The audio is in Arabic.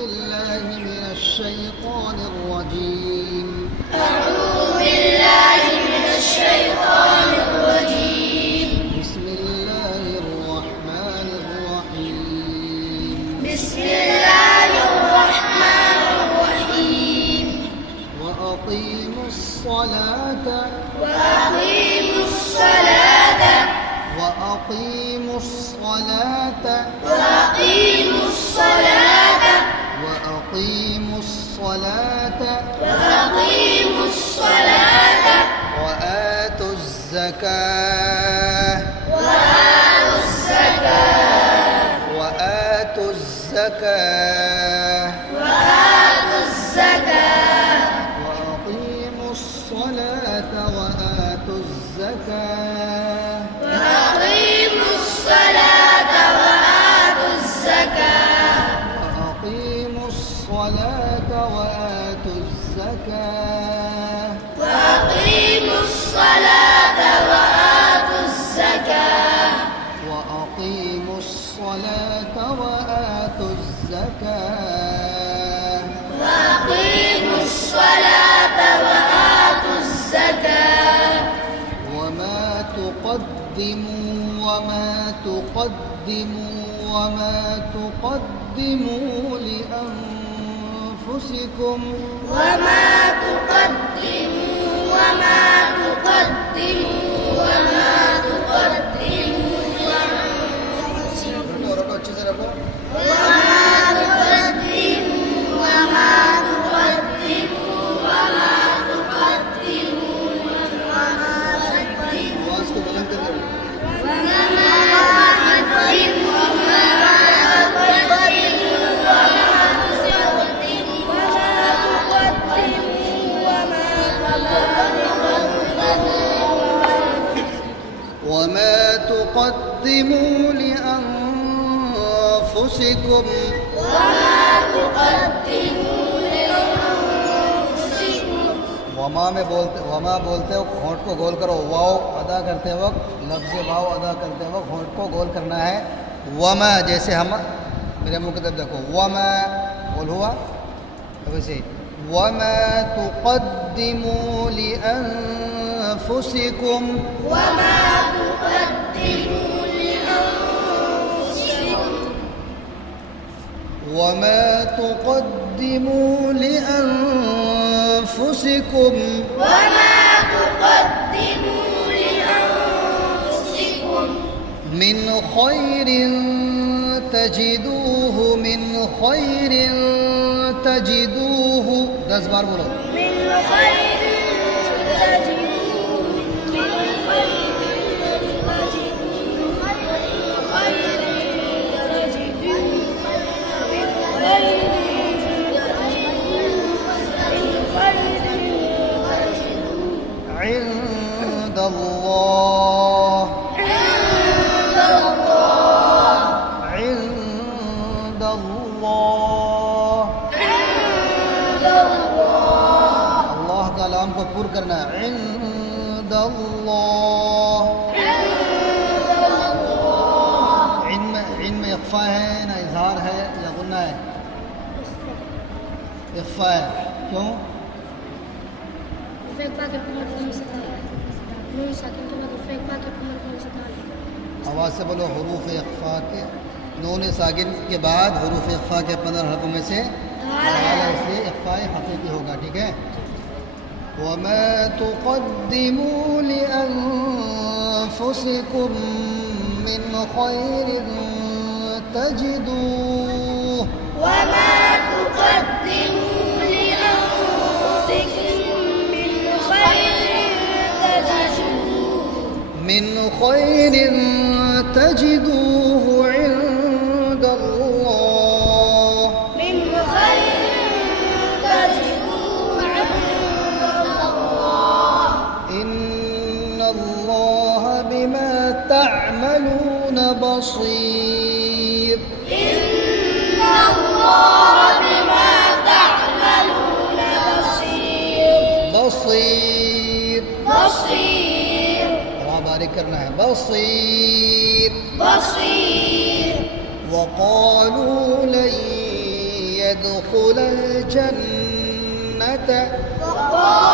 بالله من الشيطان الرجيم. أعوذ بالله من الشيطان الرجيم. بسم الله الرحمن الرحيم. بسم الله الرحمن الرحيم. وأقيموا الصلاة وأقيموا الصلاة وأقيموا الصلاة وأقيموا الصلاة وأقيموا الصلاة وأقيموا الصلاة وآتوا الزكاة وآتوا الزكاة وآتوا الزكاة وآتوا الزكاة وأقيموا الصلاة وآتوا الزكاة وأقيموا الصلاة وآتوا الزكاة وأقيموا الصلاة وآتوا الزكاة وأقيموا الصلاة وآتوا الزكاة وأقيموا الصلاة وآتوا الزكاة وأقيموا الصلاة وآتوا الزكاة وما تقدموا لأنفسكم وما تقدموا وما تقدموا وما تقدموا لأنفسكم وما تقدموا وما تقدموا وما تقدموا وما تقدموا आवाज को बुलंद करके وما تقدموا لأنفسكم वमा बोलते हो होंठ को गोल करो वाव अदा करते वक्त लफ्ज़ वाव अदा करते वक्त होंठ को गोल करना है वमा जैसे हम मेरे मुंह की तरफ देखो वमा बोल हुआ वैसे वमा तुक़द्दिमू लिअन्फुसिकुम وما تقدموا لأنفسكم وما تقدموا لأنفسكم وما تقدموا لأنفسكم من خير تجدوه 10 बार बोलो من خير تجدوه من خير تجدوه خير تجدوه من خير عند الله عند الله عند الله عند الله अल्लाह का लाम को पूर करना है عند الله इन में इख्फा है ना इजहार है या गुन्ना है इख्फा है क्यों आवाज़ से बोलो हरूफ इख्फा के नून साकिन के बाद हरूफ इख्फा के 15 हरफों में से दाल है इसलिए इख्फा हकीकी होगा ठीक है वमा तुक़द्दिमू लिअन्फुसिकुम मिन खैरिन तजिदूह وما تقدموا لأنفسكم من خير تجدوه من خير تجدوه عند الله من خير تجدوه عند الله إن الله بما تعملون بصير إن الله بما تعملون بصير بصير بصير रा बारीक करना है बसीर بصير وقالوا لن يدخل الجنة وقال